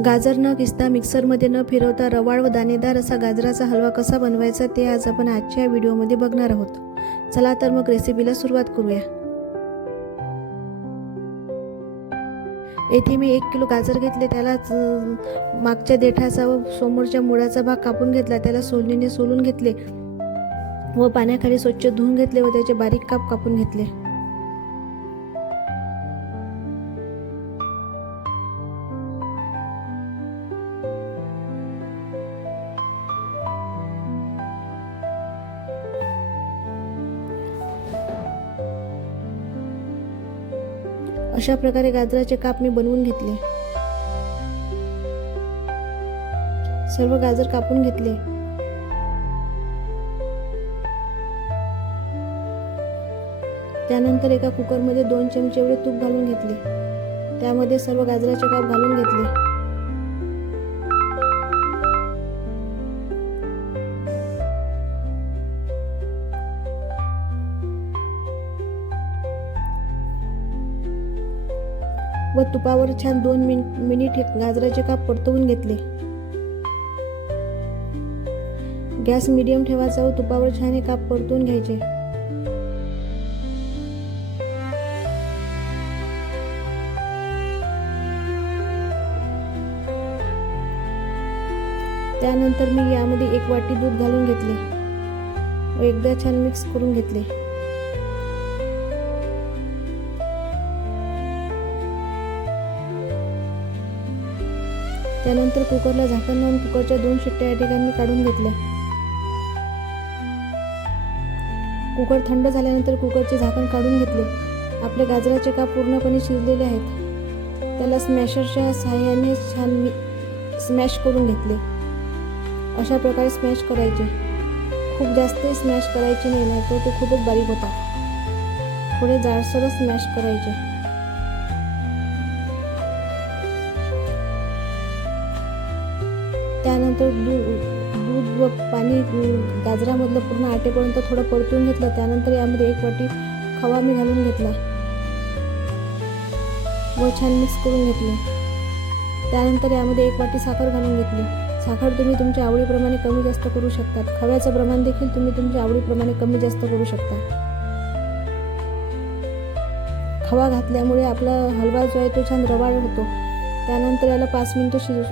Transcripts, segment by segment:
गाजर न किसता मिक्सरमध्ये न फिरवता रवाळ व दाणेदार असा गाजराचा हलवा कसा बनवायचा ते आज आपण आजच्या व्हिडिओमध्ये बघणार आहोत. चला तर मग रेसिपीला सुरुवात करूया. येथे मी एक किलो गाजर घेतले त्याला च- मागच्या देठाचा व समोरच्या मुळाचा भाग कापून घेतला त्याला सोलणीने सोलून घेतले व पाण्याखाली स्वच्छ धुवून घेतले व त्याचे बारीक काप कापून घेतले. अशा प्रकारे गाजराचे काप मी बनवून घेतले. सर्व गाजर कापून घेतले. त्यानंतर एका कुकरमध्ये दोन चमचे एवढे तूप घालून घेतले. त्यामध्ये सर्व गाजराचे काप घालून घेतले. व तुपावर छान दोन मिन मिनिट हे गाजराचे काप परतवून घेतले. गॅस मिडियम ठेवायचा व तुपावर छान हे काप परतून घ्यायचे. त्यानंतर मी यामध्ये एक वाटी दूध घालून घेतले व एकदा छान मिक्स करून घेतले. त्यानंतर कुकरला झाकण लावून कुकरच्या दोन शिट्ट्या या ठिकाणी काढून घेतल्या. कुकर थंड झाल्यानंतर कुकरचे झाकण काढून घेतले. आपले गाजराचे काप पूर्णपणे शिजलेले आहेत. त्याला स्मॅशरच्या सहाय्याने छान मी स्मॅश करून घेतले. अशा प्रकारे स्मॅश करायचे. खूप जास्त स्मॅश करायचे नाही नाही तर ते खूपच बारीक होतात. थोडे जाडसरच स्मॅश करायचे. त्यानंतर दूध दूध व पाणी गाजरामधलं पूर्ण आटेपर्यंत थोडं परतून घेतलं. त्यानंतर यामध्ये एक वाटी खवा मी घालून घेतला. व छान मिक्स करून घेतलं. त्यानंतर यामध्ये एक वाटी साखर घालून घेतली. साखर तुम्ही तुमच्या आवडीप्रमाणे कमी जास्त करू शकतात. खव्याचं प्रमाण देखील तुम्ही तुमच्या आवडीप्रमाणे कमी जास्त करू शकता. खवा घातल्यामुळे आपला हलवा जो आहे तो छान रवाळ होतो. त्यानंतर याला पाच मिनटं शिजू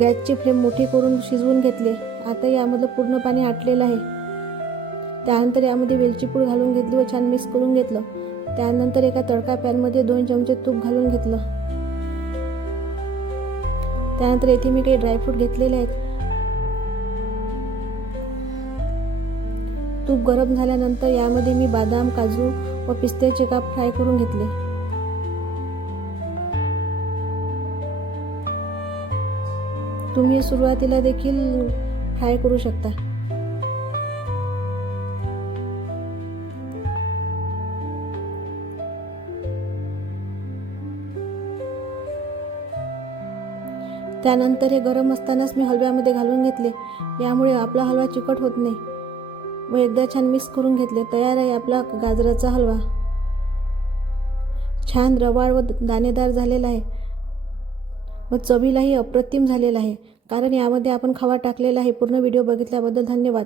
गॅसची फ्लेम मोठी करून शिजवून घेतले. आता यामधलं पूर्ण पाणी आटलेलं आहे. त्यानंतर यामध्ये वेलची पूड घालून घेतली व छान मिक्स करून घेतलं. त्यानंतर एका तडका पॅनमध्ये दोन चमचे तूप घालून घेतलं. त्यानंतर येथे मी काही ड्रायफ्रूट घेतलेले आहेत. तूप गरम झाल्यानंतर यामध्ये मी बदाम काजू व पिस्त्याचे काप फ्राय करून घेतले. तुम्ही सुरुवातीला देखील फ्राय करू शकता. त्यानंतर हे गरम असतानाच मी हलव्यामध्ये घालून घेतले. यामुळे आपला हलवा चिकट होत नाही. व एकदा छान मिक्स करून घेतले. तयार आहे आपला गाजराचा हलवा. छान रवाळ व दाणेदार झालेला आहे. व चवीलाही अप्रतिम झालेला आहे. कारण यामध्ये आपण खवा टाकलेला आहे. पूर्ण व्हिडिओ बघितल्याबद्दल धन्यवाद.